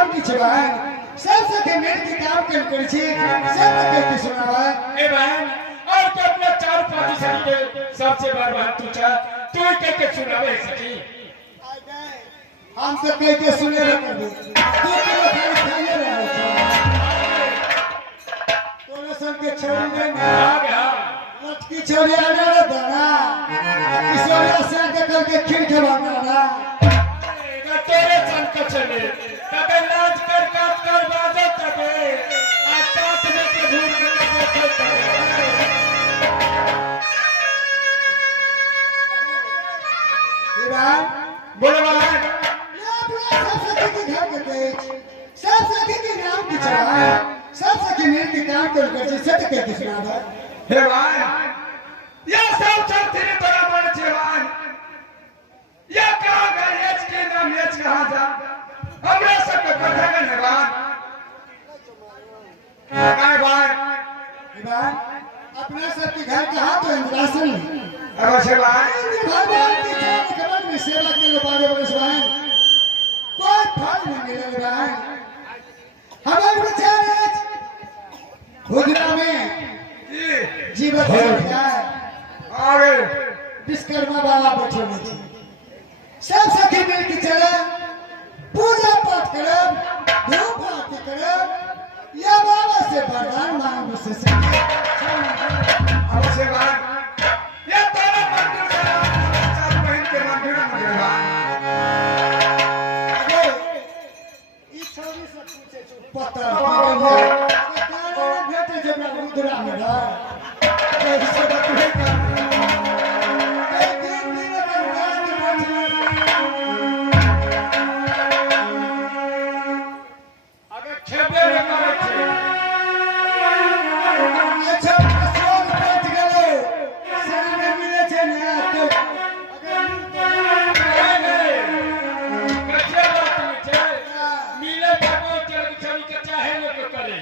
नाम की छबा सब सके मेल की काम कर छी सब सके की सुनावा ए बहन और तो अपना चार पांच सदी के सबसे बड़ बात तू के सुनावे सकी हम तो कह के सुने रे कर तू के खाने रहे तोरे सब के छोड़ दे हां लटकी छोड़ी आने रे दाना किशोरी से के करके खिड़ के भागना तेरे संग के चले तबे लाज कर काट कर बाजे तबे आ काट में के धूल के बैठे ईरान बोलो बाबा ये अपना सब सखी के घर के देख सब सखी के नाम की चढ़ा सब सखी मिल के काम कर सत्य के सुनावा हे भाई ये सब चलते तोरा मन जीवन ये कहां गए के नाम ये कहां जा हमरे सब के कथा के नवान काय भाई ईरान अपना सब के घर कहां तो इंद्रासन अवश्य भाई भगवान की चरण कमल में सेवा के लिए बारे बरस भाई कोई फल नहीं मिले भाई हमारे विचार है खुदरा में जीवन हो जाए आगे विश्वकर्मा बाबा बैठे हुए सब सखी मिल के चले पूजा पाठ करे धूप आरती करे या बाबा से वरदान मांगो से अवश्य भाई ये तेरा मंदिर से चार बहन के मंदिर में अरे ई छोरी से पूछे पता भेटे जब रुद्रा में ना कैसे बतुहे का एक दिन भगवान अगर खेबे रे करे छे अच्छा असोग पहुंच गेलो सामने मिले छे ना तो कच्चे बात में छे मिले बाबू चल छवि के चाहे न तो करे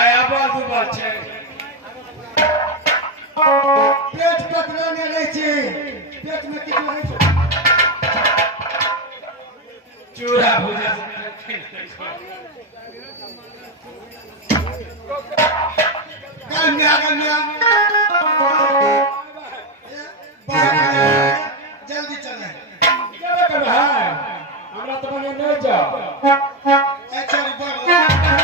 आया बाजू पर छे पेट पतला ने रहे छे पेट में किछु रहे छे चूड़ा भुजा कन्या जल्दी चले क्या कर रहा है हमरा तो बने नहीं जा अच्छा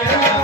Yeah.